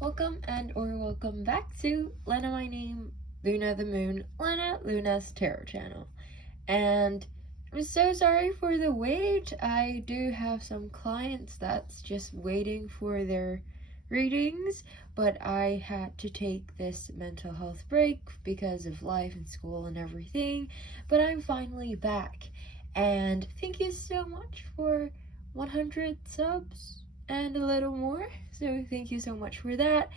welcome back to Lena, my name, Luna the Moon, Luna's Tarot channel. And I'm so sorry for the wait. I do have some clients that's just waiting for their readings, but I had to take this mental health break because of life and school and everything. But I'm finally back. And thank you so much for 100 subs and a little more. So thank you so much for that.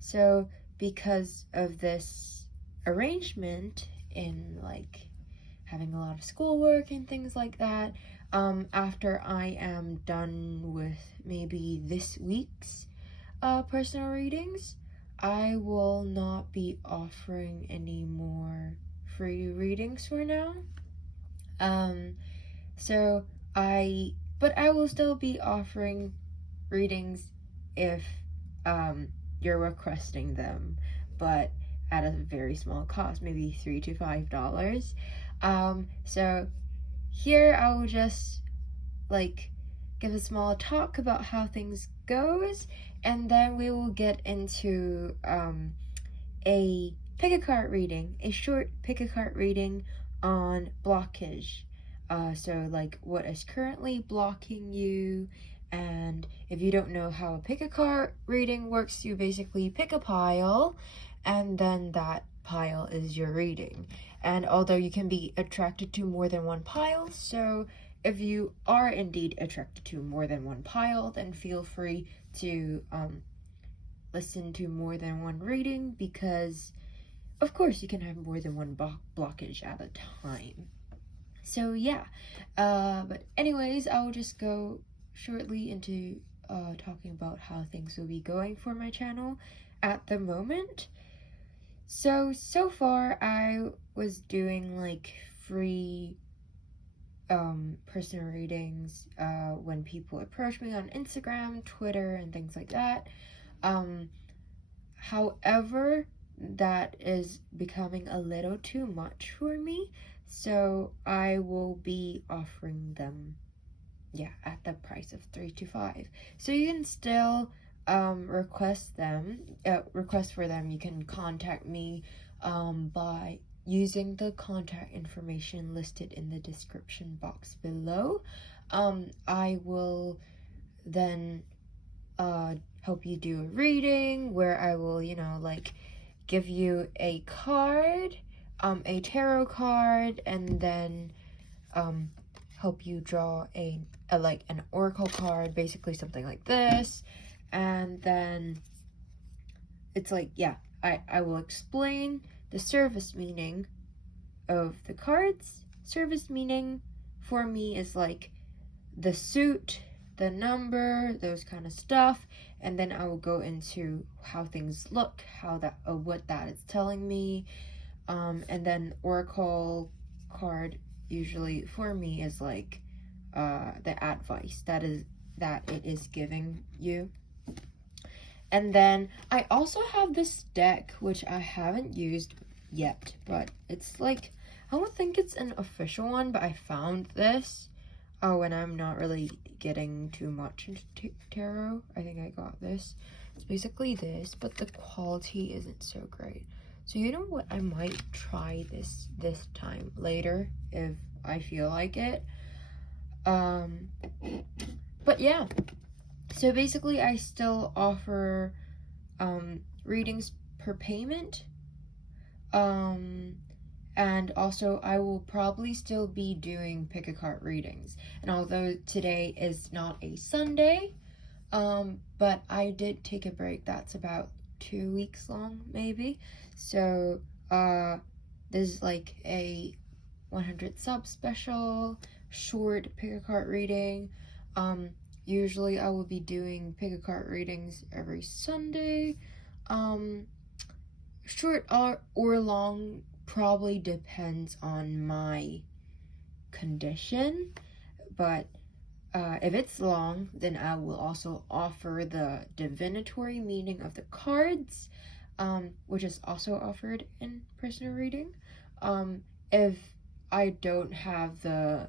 So because of this arrangement in like having a lot of schoolwork and things like that, after I am done with maybe this week's personal readings, I will not be offering any more free readings for now. But I will still be offering readings if you're requesting them, but at a very small cost, maybe $3 to $5. So here I will just like give a small talk about how things goes, and then we will get into a pick a card reading, a short pick a card reading on blockage. So like what is currently blocking you, and if you don't know how a pick a card reading works, you basically pick a pile and then that pile is your reading. And although you can be attracted to more than one pile, so if you are indeed attracted to more than one pile, then feel free to listen to more than one reading, because of course you can have more than one blockage at a time. So yeah, but anyways, I'll just go shortly into talking about how things will be going for my channel at the moment. So far I was doing like free personal readings when people approach me on Instagram, Twitter, and things like that. However, that is becoming a little too much for me, so I will be offering them at the price of $3 to $5. So you can still request for them. You can contact me by using the contact information listed in the description box below. I will then help you do a reading where I will, like give you a card, a tarot card, and then help you draw like an oracle card, basically something like this. And then it's like, I will explain the service meaning of the cards. Service meaning for me is like the suit, the number, those kind of stuff, and then I will go into how things look, what that is telling me, and then oracle card usually for me is like the advice that it is giving you. And then I also have this deck which I haven't used yet, but it's like, I don't think it's an official one, but I found this when I'm not really getting too much into tarot. I think I got this. It's basically this, but the quality isn't so great. So you know what, I might try this time later if I feel like it. But yeah, so basically I still offer readings per payment. And also I will probably still be doing pick a card readings. And although today is not a Sunday, but I did take a break that's about 2 weeks long, maybe. So this is like a 100 sub special short pick a card reading. Usually I will be doing pick a card readings every Sunday. Short or long probably depends on my condition, but if it's long, then I will also offer the divinatory meaning of the cards, which is also offered in personal reading. If I don't have the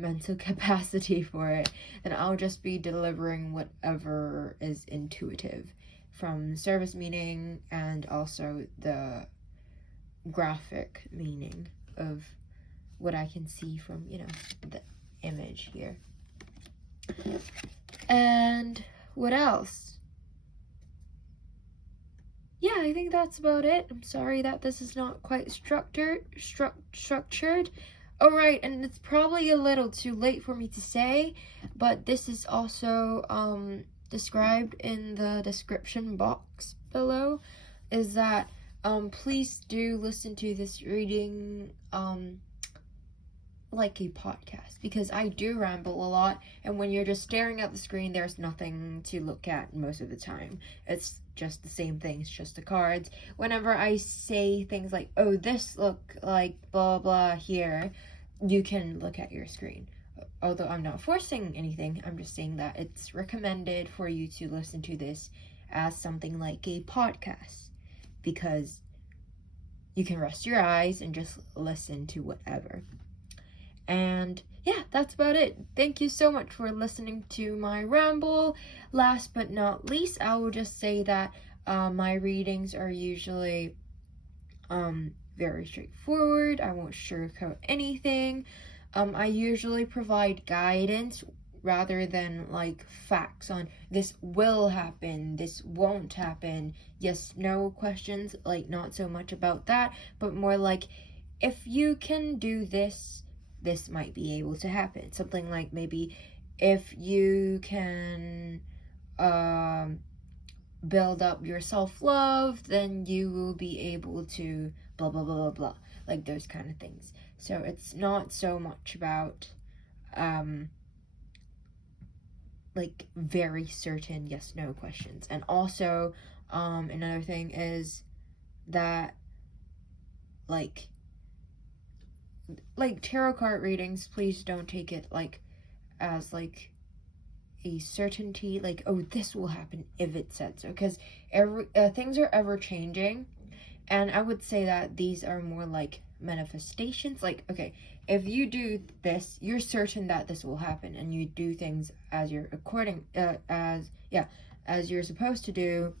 mental capacity for it, then I'll just be delivering whatever is intuitive from service meaning and also the graphic meaning of what I can see from, the image here. And what else? Yeah, I think that's about it. I'm sorry that this is not quite structured. Oh, right, and it's probably a little too late for me to say, but this is also described in the description box below, is that please do listen to this reading like a podcast, because I do ramble a lot, and when you're just staring at the screen, there's nothing to look at most of the time. It's just the same things, just the cards. Whenever I say things like, oh, this look like blah blah here, you can look at your screen. Although I'm not forcing anything, I'm just saying that it's recommended for you to listen to this as something like a podcast, because you can rest your eyes and just listen to whatever. And yeah, that's about it. Thank you so much for listening to my ramble. Last but not least, I will just say that my readings are usually very straightforward. I won't sugarcoat anything. I usually provide guidance rather than like facts on this will happen, this won't happen, yes, no questions, like not so much about that, but more like if you can do this, this might be able to happen. Something like maybe if you can build up your self-love, then you will be able to blah blah blah blah blah, like those kind of things. So it's not so much about like very certain yes no questions. And also another thing is that like tarot card readings, please don't take it like as like a certainty, like, oh, this will happen if it said so, because things are ever changing, and I would say that these are more like manifestations. Like, okay, if you do this, you're certain that this will happen, and you do things as you're as you're supposed to do,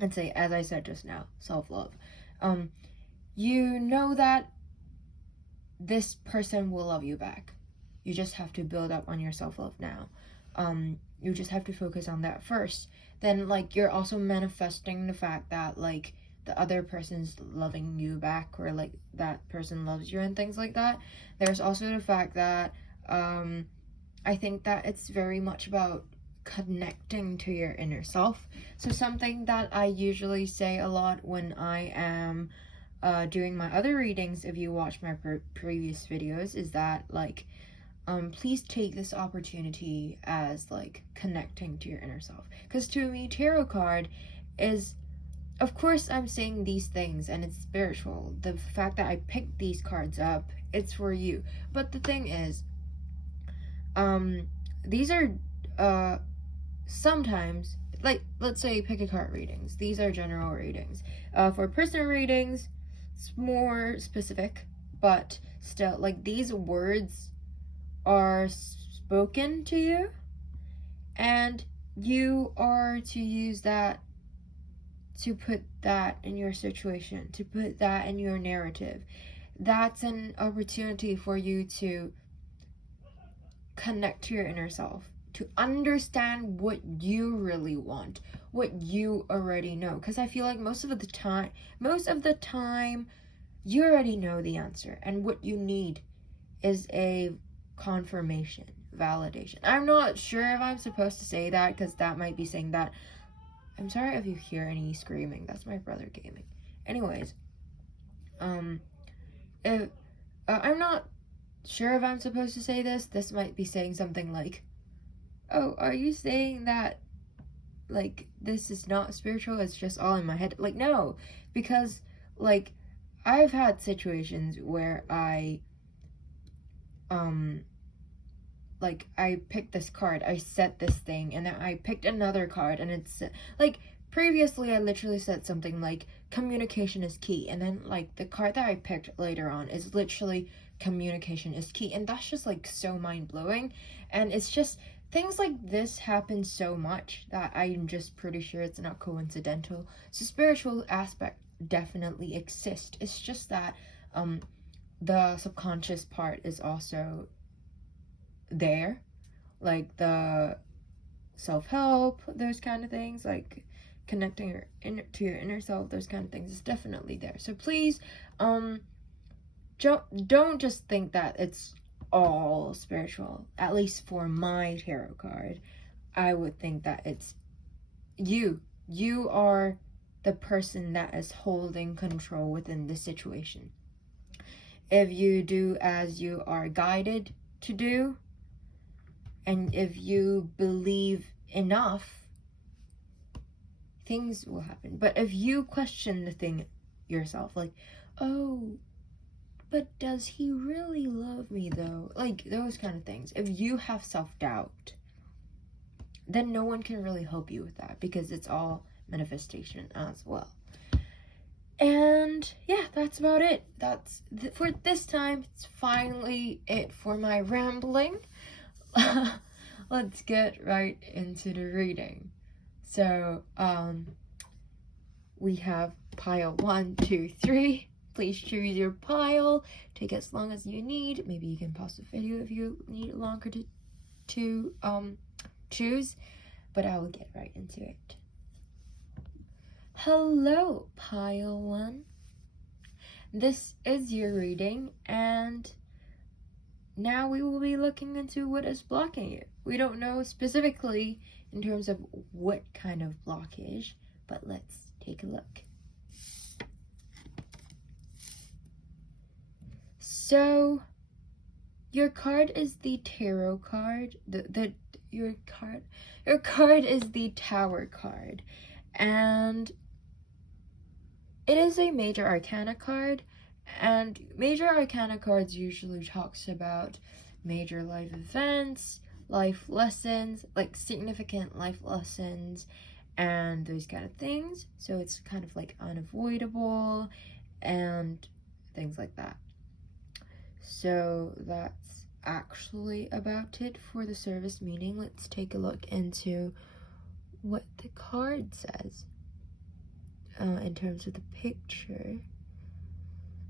and say, as I said just now, self-love. You know that this person will love you back. You just have to build up on your self-love now. You just have to focus on that first. Then, like, you're also manifesting the fact that, like, the other person's loving you back, or, like, that person loves you and things like that. There's also the fact that, I think that it's very much about connecting to your inner self. So something that I usually say a lot when I am doing my other readings, if you watch my previous videos, is that, like, please take this opportunity as like connecting to your inner self, because to me tarot card is, of course I'm saying these things and it's spiritual, the fact that I picked these cards up, it's for you. But the thing is, these are sometimes, like, let's say pick a card readings, these are general readings. For personal readings, it's more specific, but still, like, these words are spoken to you, and you are to use that to put that in your situation, to put that in your narrative. That's an opportunity for you to connect to your inner self, to understand what you really want, what you already know. Because I feel like most of the time you already know the answer, and what you need is a confirmation, validation. I'm not sure if I'm supposed to say that, because that might be saying that. I'm sorry if you hear any screaming, that's my brother gaming. Anyways, if I'm not sure if I'm supposed to say this might be saying something like, oh, are you saying that, like, this is not spiritual, it's just all in my head? Like, no, because, like, I've had situations where I picked this card, I said this thing, and then I picked another card, and it's, like, previously I literally said something like, communication is key, and then, like, the card that I picked later on is literally, communication is key. And that's just like so mind-blowing. And it's just things like this happen so much that I'm just pretty sure it's not coincidental. So spiritual aspect definitely exists. It's just that the subconscious part is also there, like the self-help, those kind of things, like connecting to your inner self, those kind of things is definitely there. So please don't just think that it's all spiritual. At least for my tarot card, I would think that it's you are the person that is holding control within the situation. If you do as you are guided to do, and if you believe enough, things will happen. But if you question the thing yourself, like, oh, but does he really love me though? Like, those kind of things. If you have self-doubt, then no one can really help you with that, because it's all manifestation as well. And yeah, that's about it. That's for this time. It's finally it for my rambling. Let's get right into the reading. So we have pile 1, 2, 3. Please choose your pile. Take as long as you need. Maybe you can pause the video if you need longer to choose, but I will get right into it. Hello, pile 1. This is your reading, and now we will be looking into what is blocking you. We don't know specifically in terms of what kind of blockage, but let's take a look. So your card is the tarot card. Your card is the Tower card, and it is a major arcana card. And major arcana cards usually talks about major life events, life lessons, like significant life lessons, and those kind of things. So it's kind of like unavoidable and things like that. So that's actually about it for the service meaning. Let's take a look into what the card says in terms of the picture.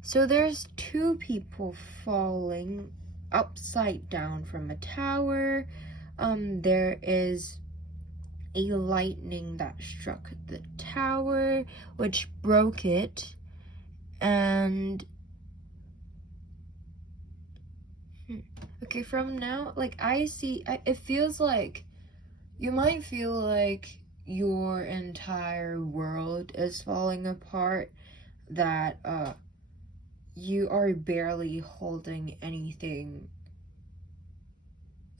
So there's 2 people falling upside down from a tower. There is a lightning that struck the tower, which broke it. And okay, from now, like I see, it feels like you might feel like your entire world is falling apart, that you are barely holding anything.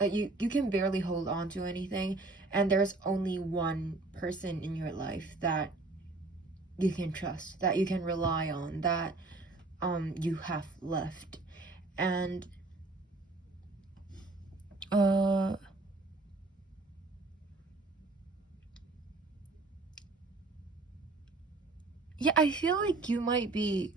Like you can barely hold on to anything, and there's only one person in your life that you can trust, that you can rely on, that you have left. And yeah, I feel like you might be,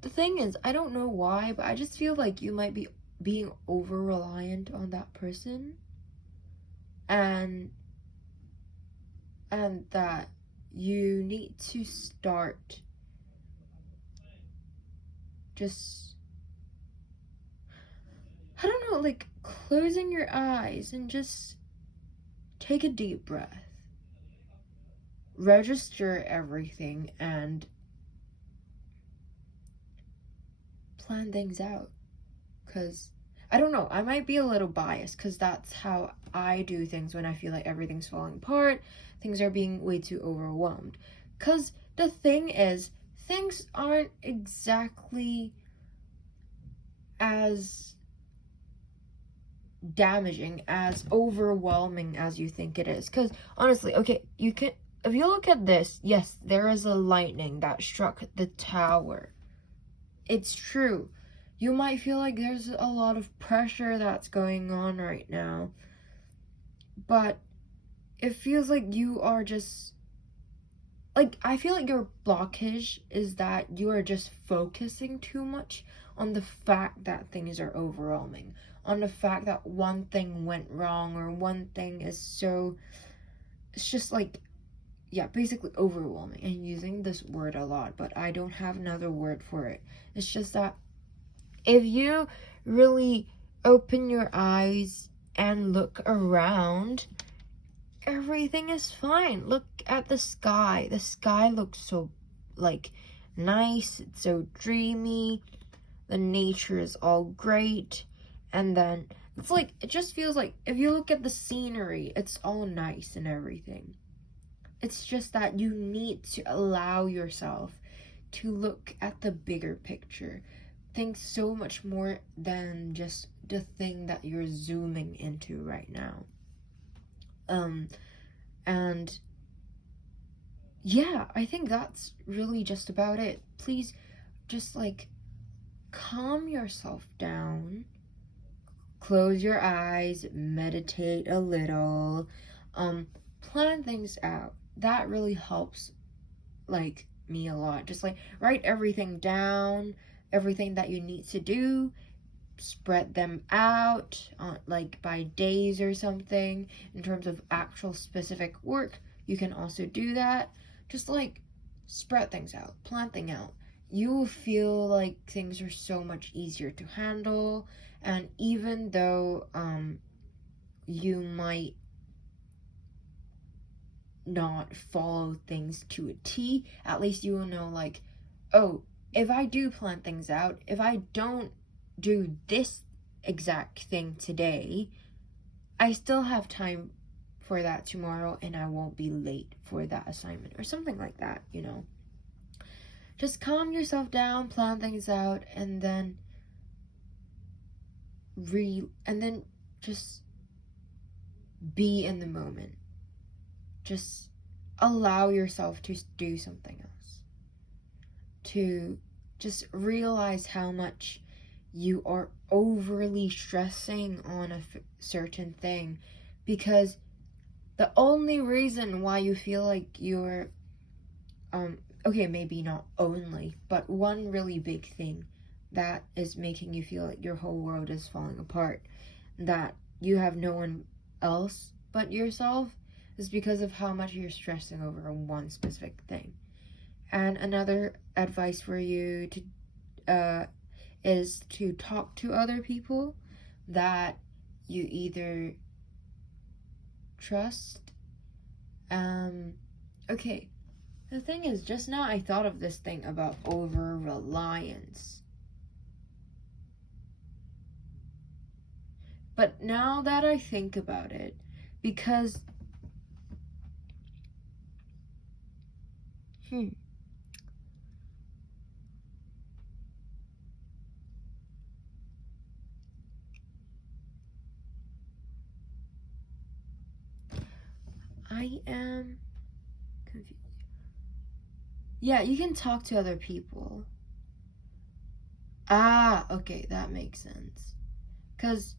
the thing is, I don't know why, but I just feel like you might be being over reliant on that person, and that you need to start just, I don't know, like closing your eyes and just take a deep breath, register everything, and plan things out. Because I don't know, I might be a little biased, because that's how I do things when I feel like everything's falling apart, things are being way too overwhelmed. Because the thing is, things aren't exactly as damaging, as overwhelming as you think it is. Because honestly, okay, you can, if you look at this, yes, there is a lightning that struck the tower. It's true. You might feel like there's a lot of pressure that's going on right now, but it feels like you are just like, I feel like your blockage is that you are just focusing too much on the fact that things are overwhelming, on the fact that one thing went wrong, or one thing is so, it's just like, yeah, basically overwhelming. And using this word a lot, but I don't have another word for it. It's just that if you really open your eyes and look around, everything is fine. Look at the sky. The sky looks so, like, nice. It's so dreamy. The nature is all great. And then it's like, it just feels like if you look at the scenery, it's all nice and everything. It's just that you need to allow yourself to look at the bigger picture. Think so much more than just the thing that you're zooming into right now. And yeah, I think that's really just about it. Please just, like, calm yourself down, close your eyes, meditate a little, plan things out. That really helps, like, me a lot. Just, like, write everything down, everything that you need to do, spread them out, like, by days or something. In terms of actual specific work, you can also do that. Just, like, spread things out, plan things out. You will feel like things are so much easier to handle. And even though you might not follow things to a T, at least you will know, like, oh, if I do plan things out, if I don't do this exact thing today, I still have time for that tomorrow, and I won't be late for that assignment, or something like that, you know. Just calm yourself down, plan things out, and then just be in the moment. Just allow yourself to do something else. To just realize how much you are overly stressing on a certain thing, because the only reason why you feel like you're, okay, maybe not only, but one really big thing that is making you feel like your whole world is falling apart, that you have no one else but yourself, is because of how much you're stressing over one specific thing. And another advice for you to is to talk to other people that you either trust. Okay, the thing is, just now I thought of this thing about over-reliance. But now that I think about it, because I am confused. Yeah, you can talk to other people. Ah, okay, that makes sense. 'Cause,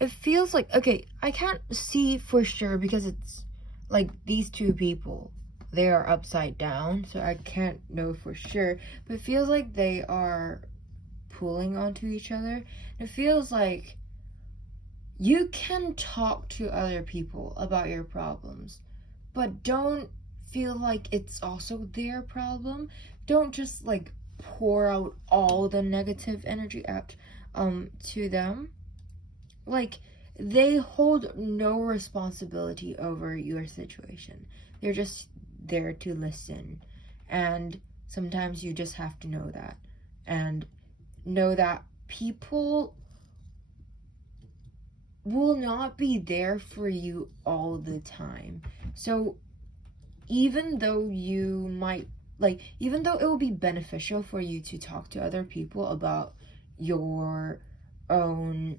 it feels like, okay, I can't see for sure because it's like these two people, they are upside down, so I can't know for sure, but it feels like they are pulling onto each other. It feels like you can talk to other people about your problems, but don't feel like it's also their problem. Don't just, like, pour out all the negative energy out to them. Like, they hold no responsibility over your situation. They're just there to listen. And sometimes you just have to know that. And know that people will not be there for you all the time. So even though you might, like, even though it will be beneficial for you to talk to other people about your own,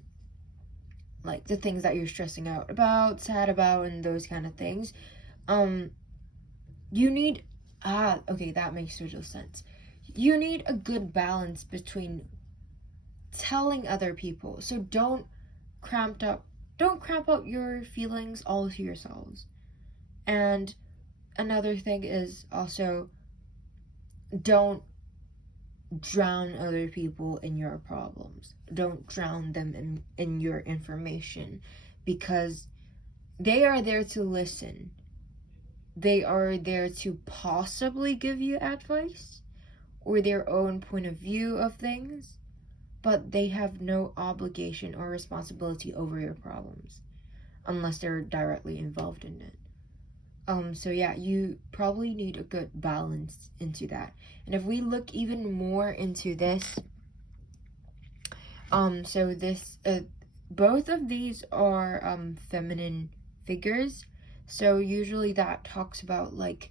like, the things that you're stressing out about, sad about, and those kind of things, you need, okay, that makes total sense. You need a good balance between telling other people. So don't cramp out your feelings all to yourselves. And another thing is also, don't drown other people in your problems. Don't drown them in your information, because they are there to listen. They are there to possibly give you advice or their own point of view of things, but they have no obligation or responsibility over your problems unless they're directly involved in it. So yeah, you probably need a good balance into that. And if we look even more into this, so this, both of these are, feminine figures. So usually that talks about, like,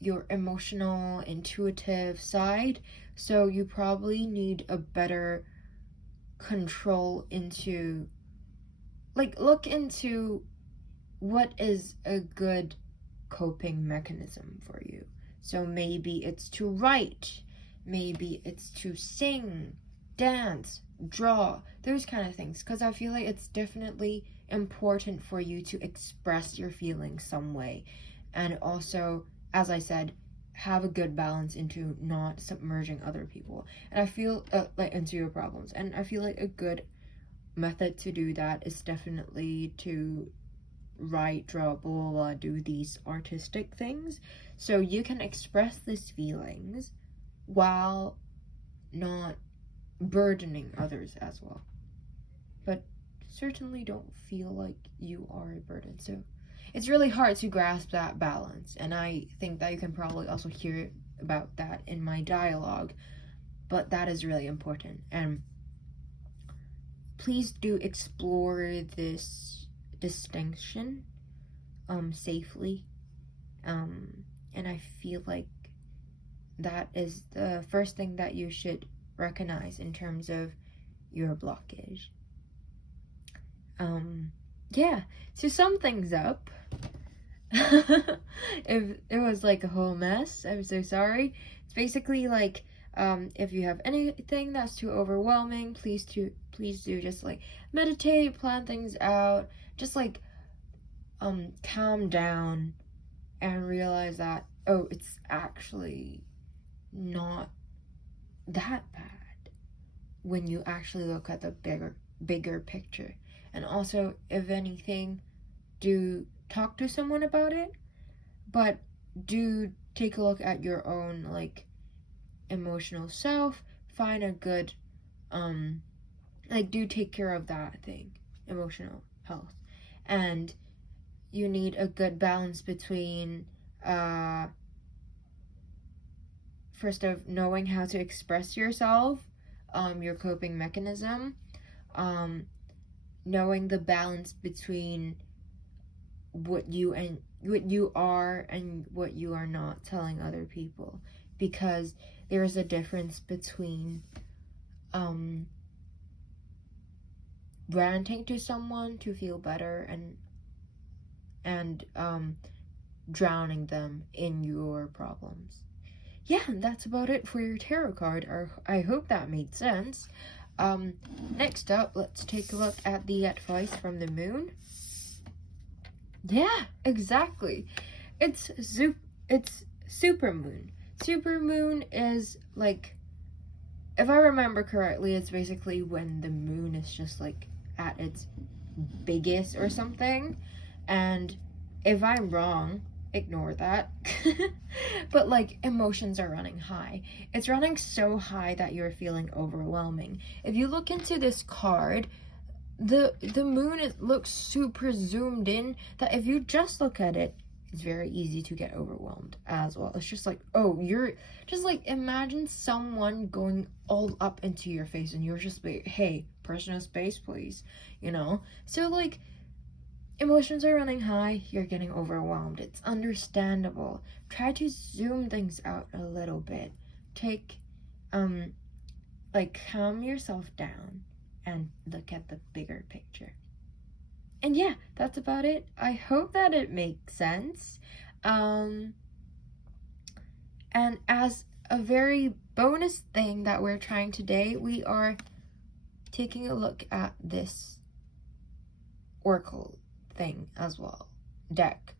your emotional, intuitive side. So you probably need a better control into, like, look into what is a good coping mechanism for you. So maybe it's to write, maybe it's to sing, dance, draw, those kind of things. Because I feel like it's definitely important for you to express your feelings some way. And also, as I said, have a good balance into not submerging other people. And I feel, like, into your problems. And I feel like a good method to do that is definitely to write, draw, blah, blah, blah, do these artistic things. So you can express these feelings while not burdening others as well. But certainly don't feel like you are a burden. So it's really hard to grasp that balance. And I think that you can probably also hear about that in my dialogue. But that is really important. And please do explore this distinction safely, and I feel like that is the first thing that you should recognize in terms of your blockage. Yeah, to sum things up, if it was like a whole mess, I'm so sorry. It's basically like, if you have anything that's too overwhelming, please do just like meditate, plan things out, just like calm down and realize that, oh, it's actually not that bad when you actually look at the bigger picture. And also, if anything, do talk to someone about it, but do take a look at your own, like, emotional self, find a good, like, do take care of that thing, emotional health. And you need a good balance between, first of knowing how to express yourself, your coping mechanism, knowing the balance between what you are and what you are not telling other people, because there is a difference between ranting to someone to feel better and drowning them in your problems. Yeah, that's about it for your tarot card. I hope that made sense. Next up, let's take a look at the advice from the moon. Yeah, exactly. It's super moon. Super moon is, like, if I remember correctly, it's basically when the moon is just, like, at its biggest or something. And if I'm wrong, ignore that. But, like, emotions are running high. It's running so high that you're feeling overwhelming. If you look into this card, the moon looks super zoomed in, that if you just look at it, it's very easy to get overwhelmed as well. It's just like, oh, you're just like, imagine someone going all up into your face and you're just like, hey, personal space, please, you know? So, like, emotions are running high, you're getting overwhelmed. It's understandable. Try to zoom things out a little bit. Take, like, calm yourself down and look at the bigger picture. And yeah, that's about it. I hope that it makes sense. And as a very bonus thing that we're trying today, we are taking a look at this oracle thing as well. deck.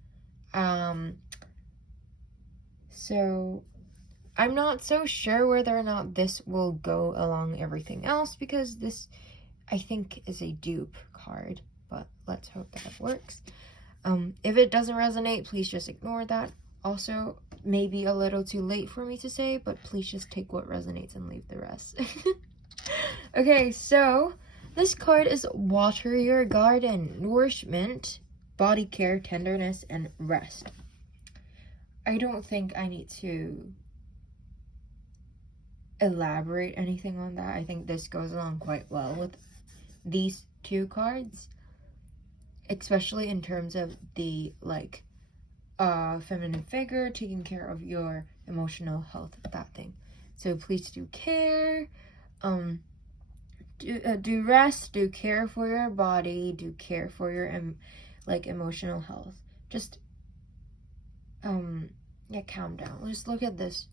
So I'm not so sure whether or not this will go along everything else, because this, I think, is a dupe card, but let's hope that it works. If it doesn't resonate, please just ignore that. Also, maybe a little too late for me to say, but please just take what resonates and leave the rest. Okay, so this card is Water Your Garden, Nourishment, Body Care, Tenderness, and Rest. I don't think I need to elaborate anything on that. I think this goes along quite well with these two cards, especially in terms of the feminine figure taking care of your emotional health, that thing. So please do care, do rest, do care for your body, do care for your emotional health. Just calm down. Just look at this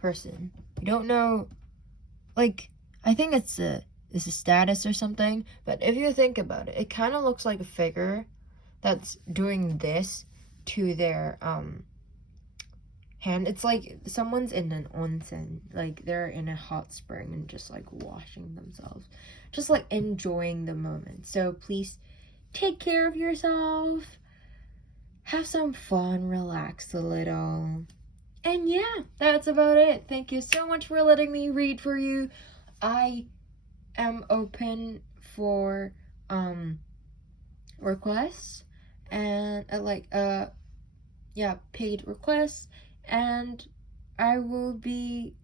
person. You don't know, I think it's a status or something, but if you think about it, it kind of looks like a figure that's doing this to their hand. It's like someone's in an onsen, like they're in a hot spring and just washing themselves, just enjoying the moment. So please take care of yourself, have some fun, relax a little, and yeah, that's about it. Thank you so much for letting me read for you. I am open for requests and paid requests, and I will be,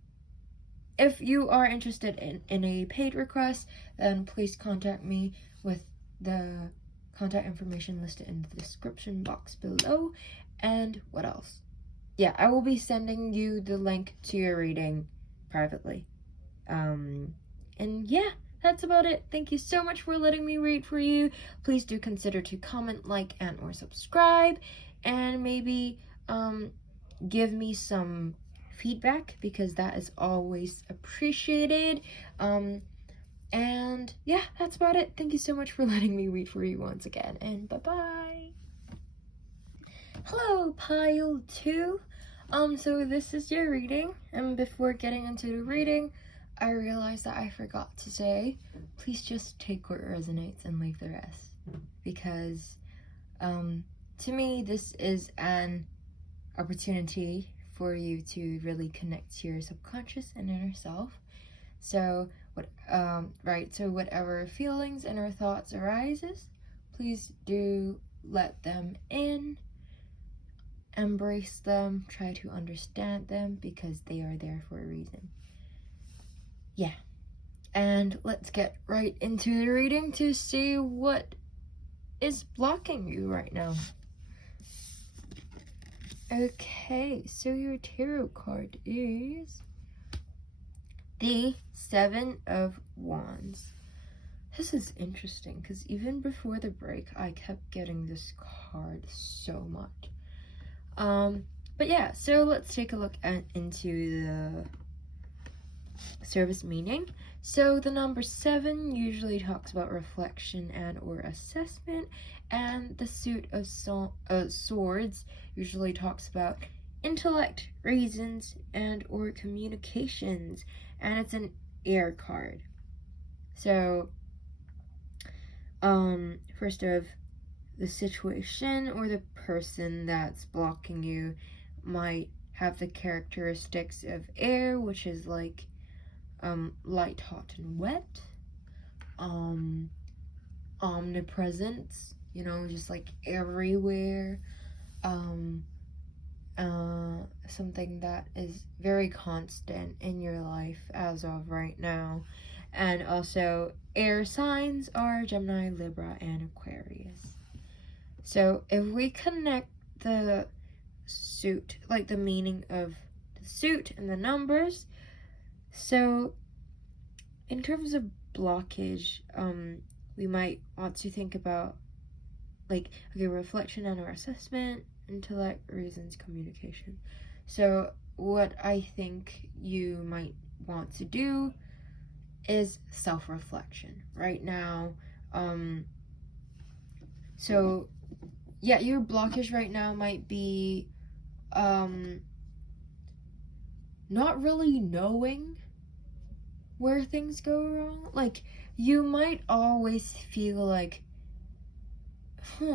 if you are interested in a paid request, then please contact me with the contact information listed in the description box below. And what else? Yeah, I will be sending you the link to your reading privately. And yeah, that's about it. Thank you so much for letting me read for you. Please do consider to comment, like, and or subscribe, and maybe give me some feedback, because that is always appreciated. And yeah, that's about it. Thank you so much for letting me read for you once again, and bye-bye. Hello, pile 2. So this is your reading, and before getting into the reading, I realized that I forgot to say, please just take what resonates and leave the rest, because to me, this is an opportunity for you to really connect to your subconscious and inner self. So whatever feelings and or thoughts arises, please do let them in, embrace them, try to understand them, because they are there for a reason. Yeah, and let's get right into the reading to see what is blocking you right now. Okay, so your tarot card is the 7 of Wands. This is interesting, because even before the break, I kept getting this card so much. But yeah, so let's take a look into the service meaning. So the number 7 usually talks about reflection and or assessment, and the suit of swords usually talks about intellect, reasons, and or communications, and it's an air card. So first of, the situation or the person that's blocking you might have the characteristics of air, which is light, hot, and wet. Omnipresence, just everywhere. Something that is very constant in your life as of right now. And also, air signs are Gemini, Libra, and Aquarius. So if we connect the suit, the meaning of the suit and the numbers, so in terms of blockage, we might want to think about reflection and or assessment, intellect, reasons, communication. So what I think you might want to do is self-reflection right now. So yeah, your blockage right now might be not really knowing where things go wrong. Like, you might always feel like,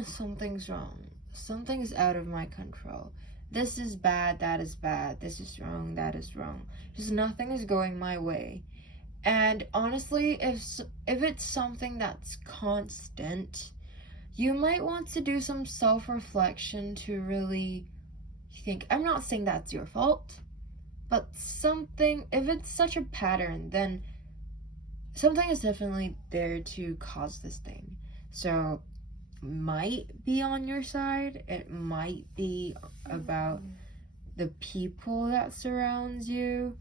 something's wrong. Something's out of my control. This is bad, that is bad. This is wrong, that is wrong. Just nothing is going my way. And honestly, if it's something that's constant, you might want to do some self-reflection to really think. I'm not saying that's your fault, but something, if it's such a pattern, then something is definitely there to cause this thing. So, might be on your side. It might be about the people that surrounds you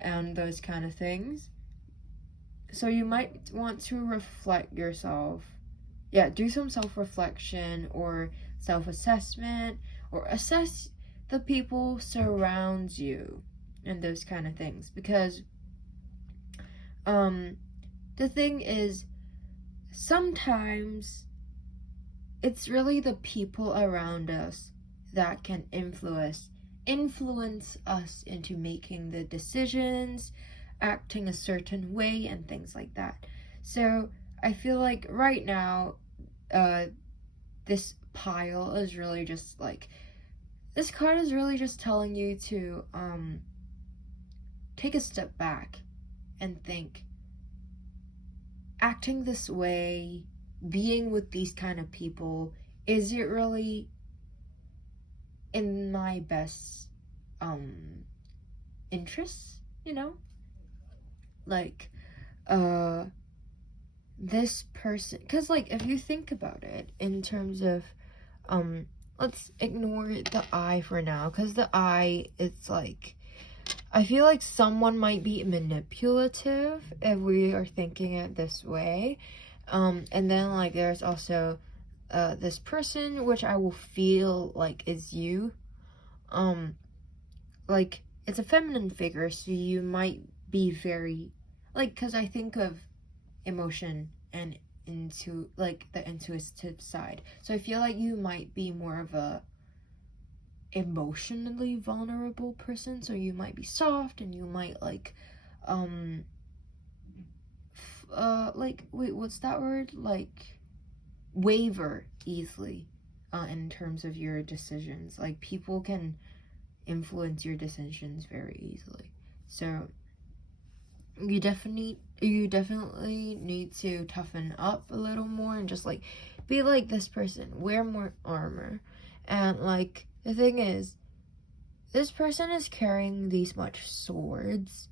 and those kind of things. So you might want to reflect yourself. Yeah, do some self-reflection or self-assessment, or assess the people surrounds you and those kind of things. Because the thing is, sometimes it's really the people around us that can influence us into making the decisions, acting a certain way, and things like that. So I feel like right now, this pile is really just like, this card is really just telling you to take a step back and think, acting this way, being with these kind of people, is it really in my best interests, you know? Like, this person, because like, if you think about it in terms of let's ignore the eye for now, because the eye, it's like, I feel like someone might be manipulative if we are thinking it this way. And then like, there's also this person, which I will feel like is you. Like, it's a feminine figure, so you might be very, like, because I think of emotion and into like the intuitive side, so I feel like you might be more of a emotionally vulnerable person, so you might be soft and you might like like, wait, what's that word, like, waver easily in terms of your decisions. Like, people can influence your decisions very easily, so you definitely need to toughen up a little more and just like be like this person, wear more armor. And like, the thing is, this person is carrying these much swords,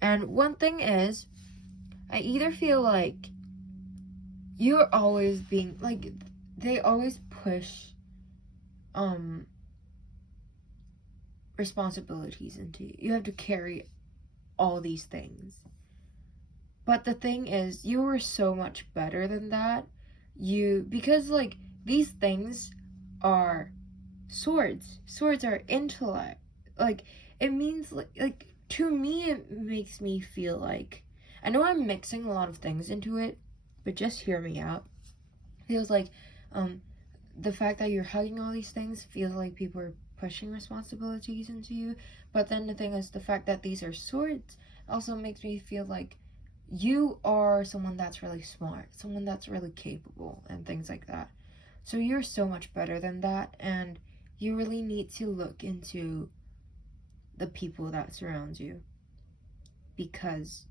and one thing is, I either feel like you're always being like, they always push responsibilities into you. You have to carry all these things. But the thing is, you were so much better than that. Because like, these things are swords. Swords are intellect. Like, it means like to me, it makes me feel like, I know I'm mixing a lot of things into it, but just hear me out. Feels like the fact that you're hugging all these things feels like people are pushing responsibilities into you. But then the thing is, the fact that these are swords also makes me feel like you are someone that's really smart, someone that's really capable, and things like that. So you're so much better than that, and you really need to look into the people that surround you, because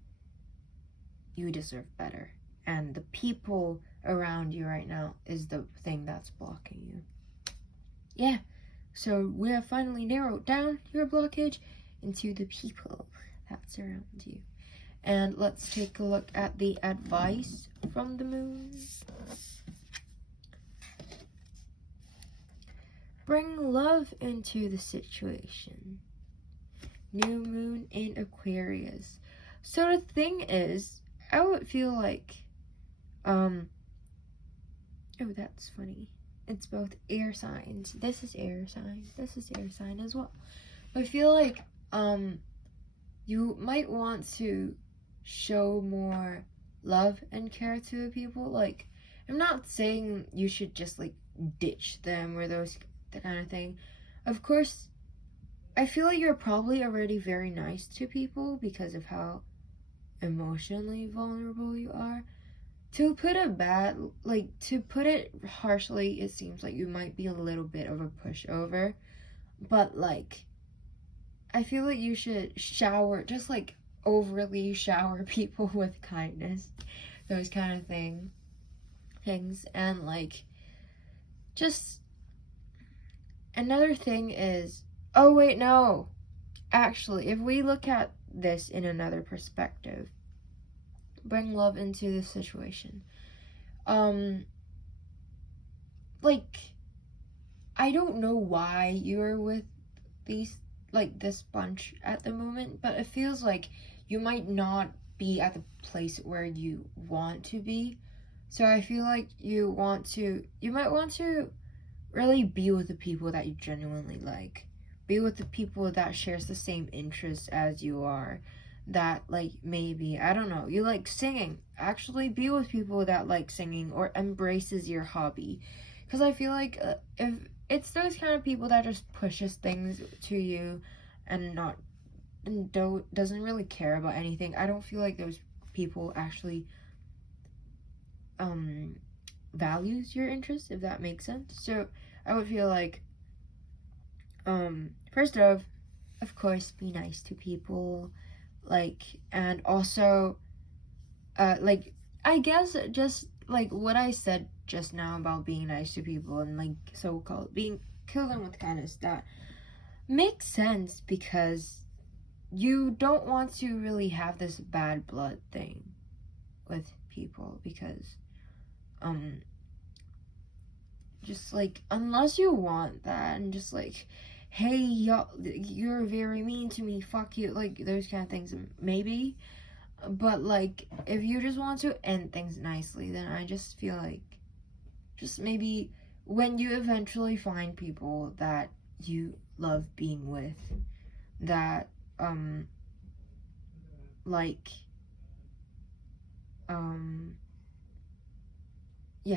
you deserve better. And the people around you right now is the thing that's blocking you. Yeah, so we have finally narrowed down your blockage into the people that surround you. And let's take a look at the advice from the moon. Bring love into the situation. New moon in Aquarius. So the thing is, I would feel like, oh, that's funny. It's both air signs. This is air sign. This is air sign as well. But I feel like, you might want to show more love and care to the people. Like, I'm not saying you should just like ditch them or that kind of thing. Of course, I feel like you're probably already very nice to people because of how emotionally vulnerable you are. To put it harshly, it seems like you might be a little bit of a pushover. But like, I feel like you should just like overly shower people with kindness, those kind of things. And like, just another thing is, oh wait, no, actually, if we look at this in another perspective, bring love into the situation. Like, I don't know why you're with this bunch at the moment, but it feels like you might not be at the place where you want to be. So I feel like you might want to really be with the people that you genuinely like. Be with the people that shares the same interests as you are. That like maybe, I don't know, you like singing. Actually be with people that like singing or embraces your hobby. Cuz I feel like if it's those kind of people that just pushes things to you and doesn't really care about anything. I don't feel like those people actually values your interests, if that makes sense. So I would feel like first of course, be nice to people, like, and also like, I guess just like what I said just now about being nice to people and like so-called kill them with kindness, that makes sense because you don't want to really have this bad blood thing with people because just like, unless you want that and just like, hey, y'all, you're very mean to me, fuck you, like those kind of things, maybe. But like, if you just want to end things nicely, then I just feel like, just maybe when you eventually find people that you love being with, that like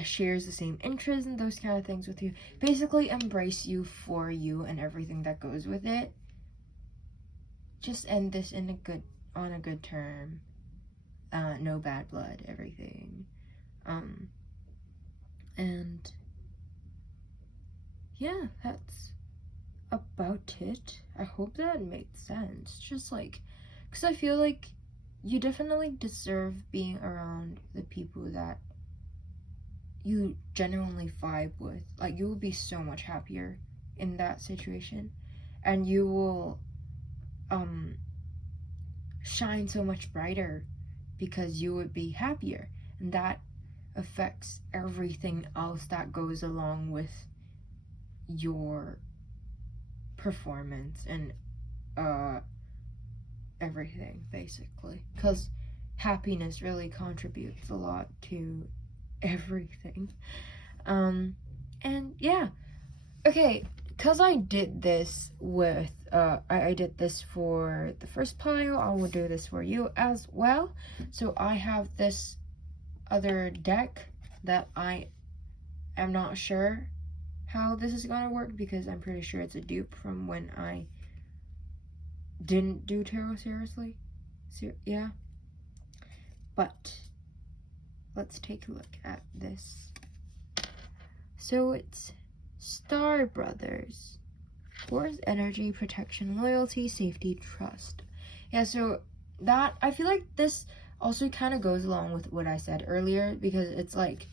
shares the same interests and those kind of things with you, basically embrace you for you and everything that goes with it, just end this on a good term. No bad blood, everything. And yeah, that's about it. I hope that made sense. Just like, because I feel like you definitely deserve being around the people that you genuinely vibe with. Like, you will be so much happier in that situation, and you will shine so much brighter because you would be happier, and that affects everything else that goes along with your performance and everything, basically, because happiness really contributes a lot to everything. And yeah, okay, because I did this with I did this for the first pile, I will do this for you as well. So I have this other deck that I am not sure how this is gonna work, because I'm pretty sure it's a dupe from when I didn't do tarot seriously. Yeah, but let's take a look at this. So it's Star Brothers. Force, energy, protection, loyalty, safety, trust. Yeah, so that, I feel like this also kind of goes along with what I said earlier, because it's like,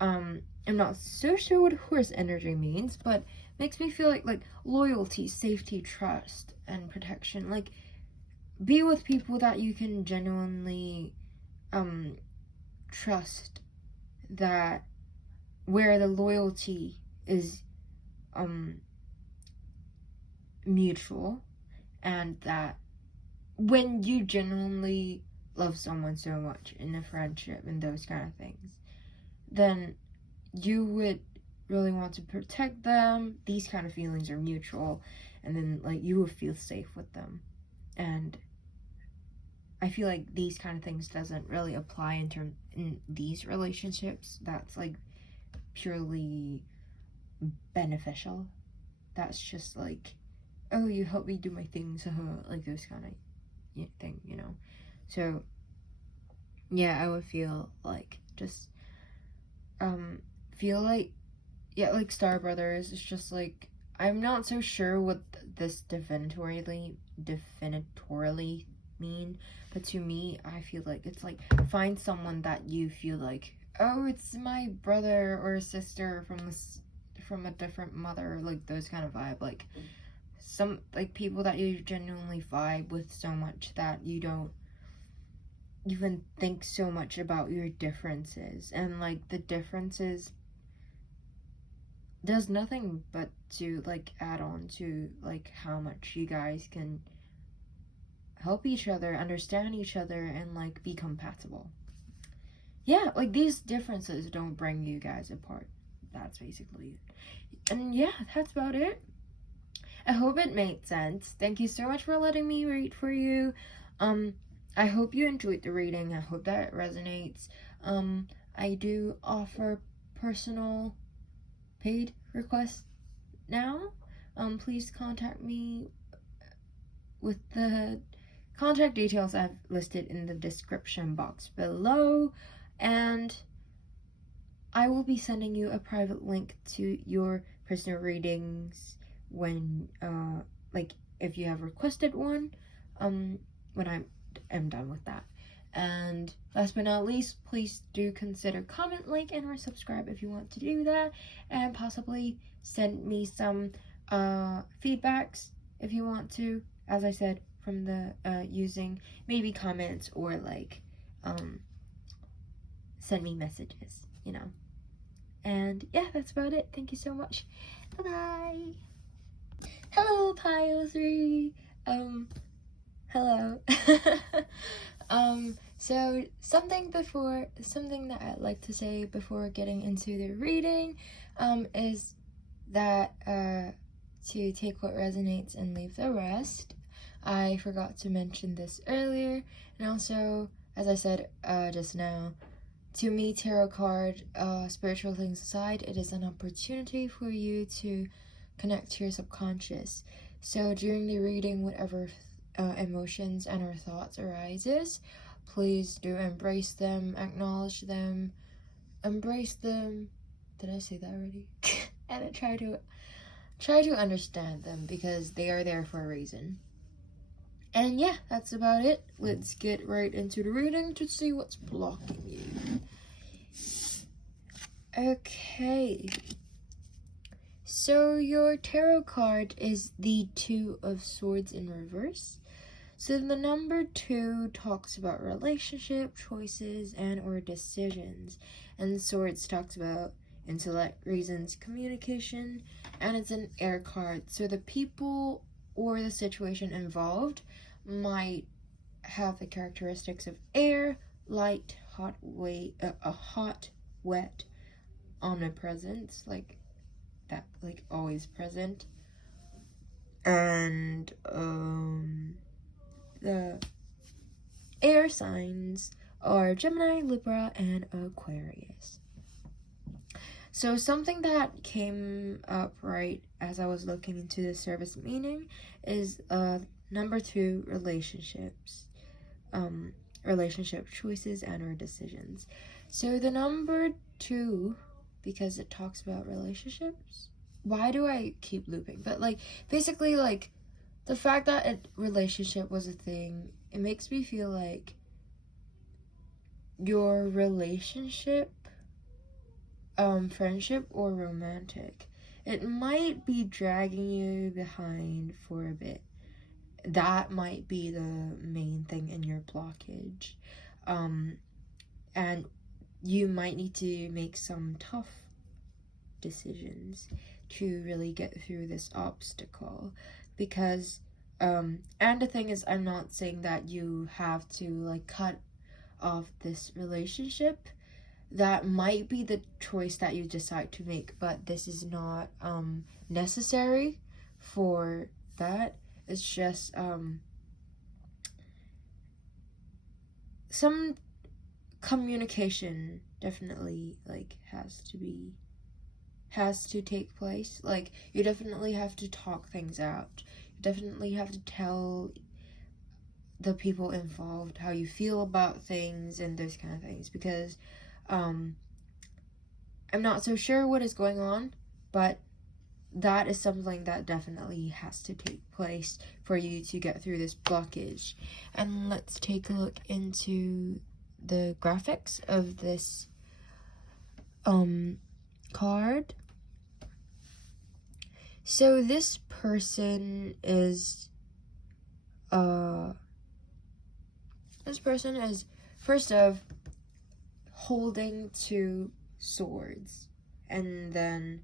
I'm not so sure what horse energy means, but makes me feel like loyalty, safety, trust, and protection. Like, be with people that you can genuinely trust, that where the loyalty is mutual, and that when you genuinely love someone so much in a friendship and those kind of things, then you would really want to protect them. These kind of feelings are mutual, and then like you would feel safe with them. And I feel like these kind of things doesn't really apply in these relationships. That's like purely beneficial. That's just like, oh, you help me do my things, like those kind of thing, you know. So yeah, I would feel like just feel like, yeah, like Star Brothers. It's just like, I'm not so sure what this definitorily mean, but to me, I feel like it's like, find someone that you feel like, oh, it's my brother or sister from a different mother, like those kind of vibe, like some like people that you genuinely vibe with so much that you don't even think so much about your differences, and like the differences does nothing but to like add on to like how much you guys can help each other, understand each other, and like be compatible. Yeah, like these differences don't bring you guys apart. That's basically it. And yeah, that's about it. I hope it made sense. Thank you so much for letting me read for you. I hope you enjoyed the reading. I hope that it resonates. I do offer personal paid requests now. Please contact me with the contact details I've listed in the description box below, and I will be sending you a private link to your personal readings when like if you have requested one, when I am done with that. And last but not least, please do consider comment, like, and or subscribe if you want to do that, and possibly send me some feedbacks if you want to, as I said, from the using maybe comments or like send me messages, you know. And yeah, that's about it. Thank you so much. Bye bye. Hello, Pile 3. Hello. So something that I'd like to say before getting into the reading, is that to take what resonates and leave the rest. I forgot to mention this earlier, and also, as I said just now, to me, tarot card, spiritual things aside, it is an opportunity for you to connect to your subconscious. So during the reading, whatever emotions and or thoughts arises, please do embrace them, acknowledge them, embrace them. Did I say that already? And try to understand them, because they are there for a reason. And yeah, that's about it. Let's get right into the reading to see what's blocking you. Okay. So your tarot card is the Two of Swords in reverse. So the number 2 talks about relationship, choices, and or decisions. And Swords talks about intellect, reasons, communication, and it's an air card. So the people or the situation involved might have the characteristics of air, light, hot, wet, omnipresence, like that, like always present, and the air signs are Gemini, Libra, and Aquarius. So something that came up right as I was looking into the service meaning is number 2, relationships, relationship choices and or decisions. So the number 2, because it talks about relationships. Why do I keep looping? But like basically, like the fact that a relationship was a thing, it makes me feel like your relationship, friendship or romantic, it might be dragging you behind for a bit. That might be the main thing in your blockage. And you might need to make some tough decisions to really get through this obstacle, because and the thing is, I'm not saying that you have to like cut off this relationship. That might be the choice that you decide to make, but this is not necessary for that. It's just some communication definitely, like, has to take place. Like, you definitely have to talk things out. You definitely have to tell the people involved how you feel about things and those kind of things, because I'm not so sure what is going on, but that is something that definitely has to take place for you to get through this blockage. And let's take a look into the graphics of this card. So this person is first of holding two swords, and then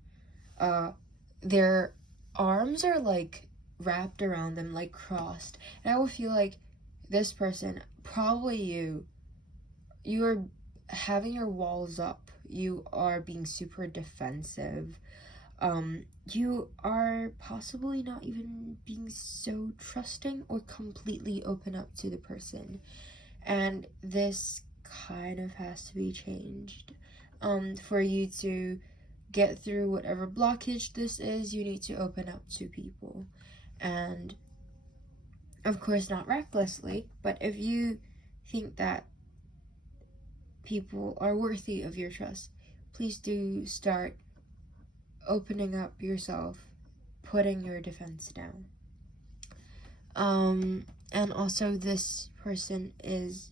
their arms are like wrapped around them, like crossed. And I will feel like this person, probably you are having your walls up. You are being super defensive. You are possibly not even being so trusting or completely open up to the person. And this kind of has to be changed. For you to get through whatever blockage this is, you need to open up to people. And of course, not recklessly, but if you think that people are worthy of your trust, please do start opening up yourself, putting your defense down. And also this person is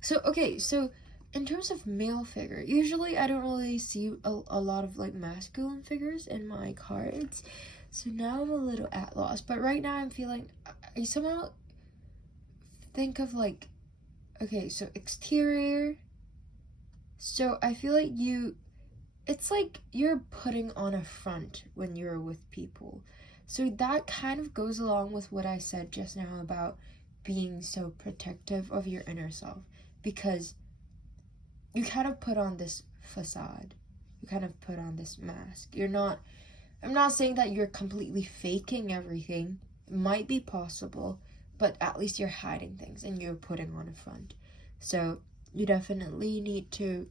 so in terms of male figure, usually I don't really see a lot of like masculine figures in my cards, so now I'm a little at loss. But right now I'm feeling, I somehow think of like, okay, so exterior, so I feel like it's like you're putting on a front when you're with people. So that kind of goes along with what I said just now about being so protective of your inner self, because you kind of put on this facade. You kind of put on this mask. I'm not saying that you're completely faking everything. It might be possible, but at least you're hiding things and you're putting on a front. So you definitely need to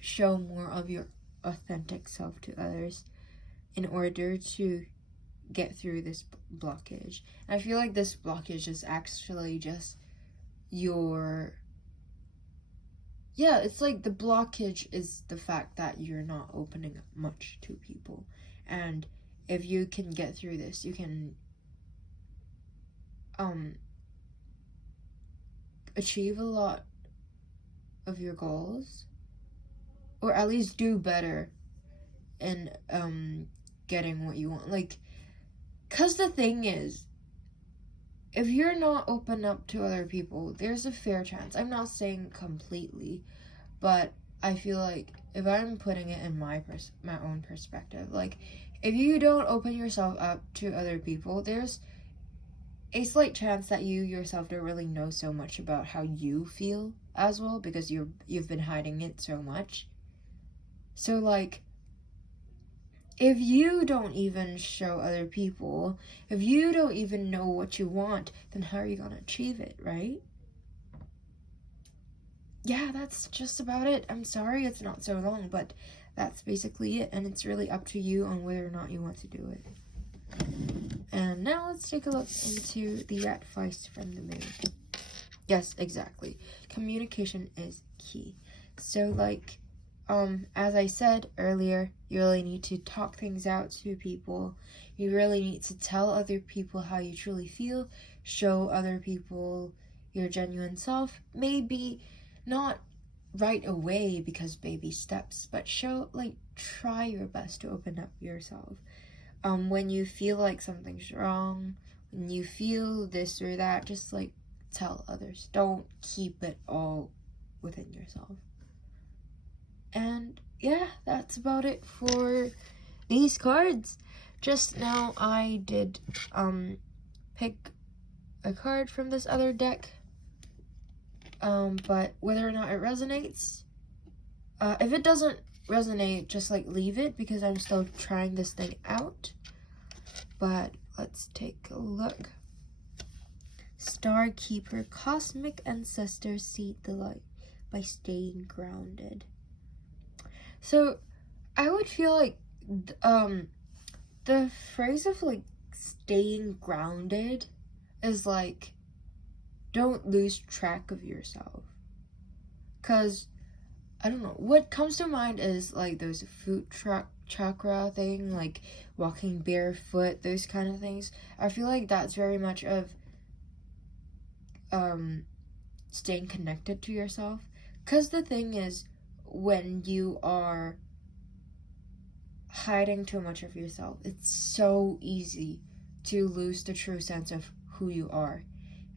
show more of your authentic self to others in order to get through this blockage. And I feel like this blockage is actually just it's like the blockage is the fact that you're not opening up much to people. And if you can get through this, you can achieve a lot of your goals, or at least do better in getting what you want. Like, cause the thing is, if you're not open up to other people, there's a fair chance, I'm not saying completely, but I feel like if I'm putting it in my own perspective, like, if you don't open yourself up to other people, there's a slight chance that you yourself don't really know so much about how you feel as well, because you've been hiding it so much. So like, if you don't even show other people, if you don't even know what you want, then how are you gonna achieve it, right? Yeah, that's just about it. I'm sorry it's not so long, but that's basically it, and it's really up to you on whether or not you want to do it. And now let's take a look into the advice from the moon. Yes, exactly. Communication is key. So like, as I said earlier, you really need to talk things out to people. You really need to tell other people how you truly feel, show other people your genuine self. Maybe not right away, because baby steps, but try your best to open up yourself. When you feel like something's wrong, when you feel this or that, just like tell others. Don't keep it all within yourself. And yeah, that's about it for these cards. Just now I did pick a card from this other deck, but whether or not it resonates, if it doesn't resonate, just like leave it, because I'm still trying this thing out. But let's take a look. Star Keeper, cosmic ancestors seed the light by staying grounded. So I would feel like the phrase of like staying grounded is like, don't lose track of yourself. Cause I don't know, what comes to mind is like those foot chakra thing, like walking barefoot, those kind of things. I feel like that's very much of staying connected to yourself. Cause the thing is, when you are hiding too much of yourself, it's so easy to lose the true sense of who you are.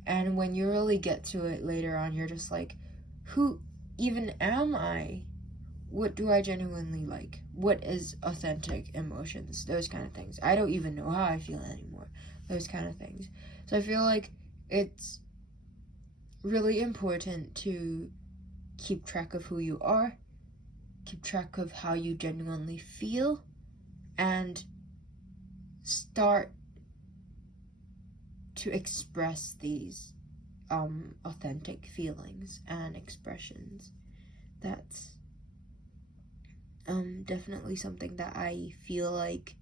And when you really get to it later on, you're just like, who even am I? What do I genuinely like? What is authentic emotions? Those kind of things. I don't even know how I feel anymore. Those kind of things. So I feel like it's really important to keep track of who you are, keep track of how you genuinely feel, and start to express these authentic feelings and expressions. That's definitely something that I feel like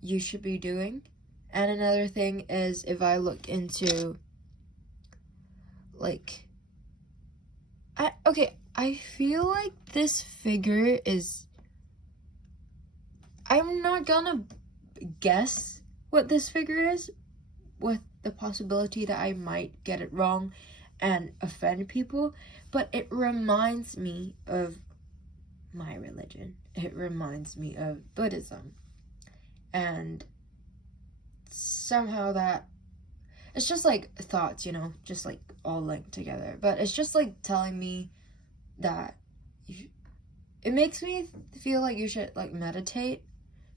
you should be doing. And another thing is, if I look into like, I feel like this figure is, I'm not gonna guess what this figure is, with the possibility that I might get it wrong and offend people, but it reminds me of my religion. It reminds me of Buddhism. And somehow that, it's just like thoughts, you know, just like all linked together. But it's just like telling me that it makes me feel like you should like meditate,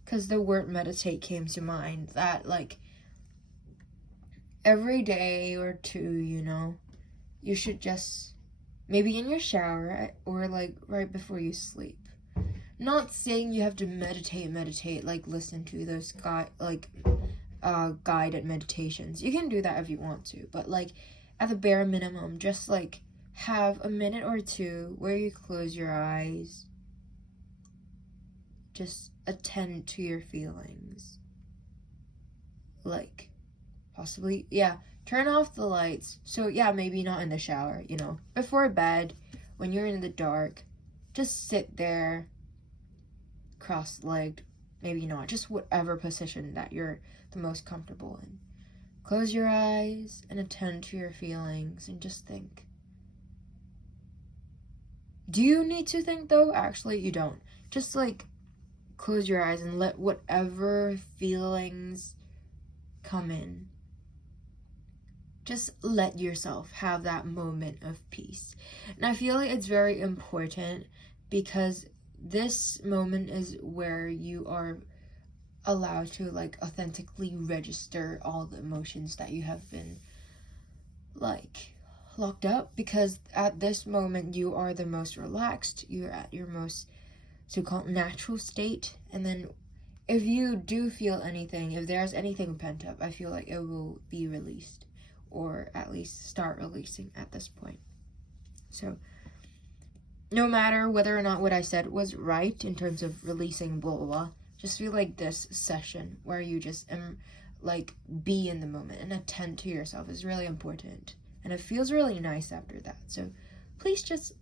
because the word meditate came to mind. That like every day or two, you know, you should just maybe in your shower or like right before you sleep. Not saying you have to meditate, like listen to those guided meditations. You can do that if you want to, but like at the bare minimum, just like have a minute or two where you close your eyes, just attend to your feelings, like possibly turn off the lights. So maybe not in the shower, you know, before bed, when you're in the dark, just sit there cross-legged, maybe not, just whatever position that you're the most comfortable in. Close your eyes and attend to your feelings and just think. Do you need to think though? Actually, you don't. Just like close your eyes and let whatever feelings come in. Just let yourself have that moment of peace. And I feel like it's very important, because this moment is where you are allowed to like authentically register all the emotions that you have been like locked up, because at this moment you are the most relaxed, you're at your most so-called natural state. And then if you do feel anything, if there's anything pent up, I feel like it will be released, or at least start releasing at this point. So no matter whether or not what I said was right in terms of releasing blah blah blah, just feel like this session where you just like be in the moment and attend to yourself is really important, and it feels really nice after that. So please just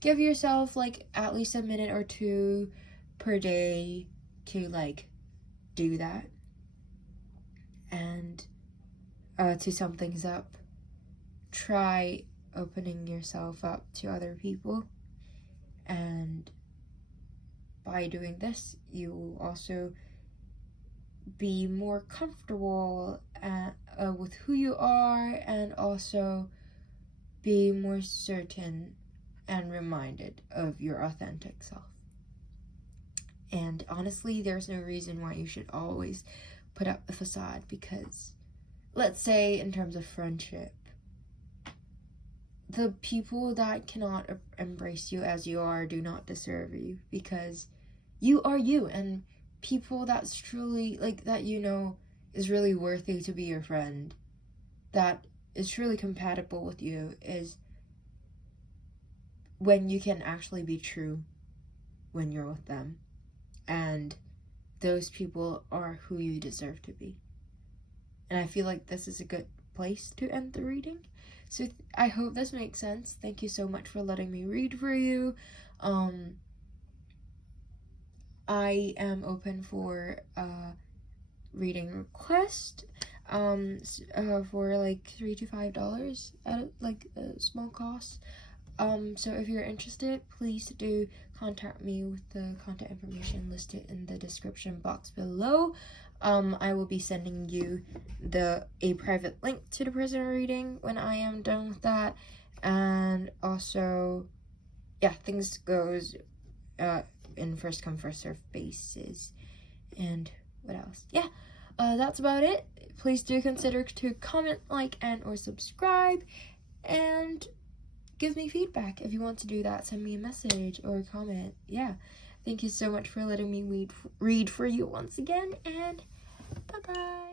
give yourself like at least a minute or two per day to like do that. And to sum things up, try opening yourself up to other people, and by doing this you will also be more comfortable with who you are, and also be more certain and reminded of your authentic self. And honestly, there's no reason why you should always put up a facade, because let's say in terms of friendship, the people that cannot embrace you as you are do not deserve you, because you are you. And people that's truly like that, you know, is really worthy to be your friend, that is truly compatible with you is when you can actually be true when you're with them, and those people are who you deserve to be. And I feel like this is a good place to end the reading. So I hope this makes sense. Thank you so much for letting me read for you. I am open for reading request for like $3 to $5 at like a small cost. So if you're interested, please do contact me with the contact information listed in the description box below. I will be sending you a private link to the prisoner reading when I am done with that. And also, yeah, things goes in first come first serve basis. And what else? Yeah, that's about it. Please do consider to comment, like, and or subscribe, and give me feedback if you want to do that. Send me a message or a comment. Yeah, thank you so much for letting me read for you once again, and bye bye.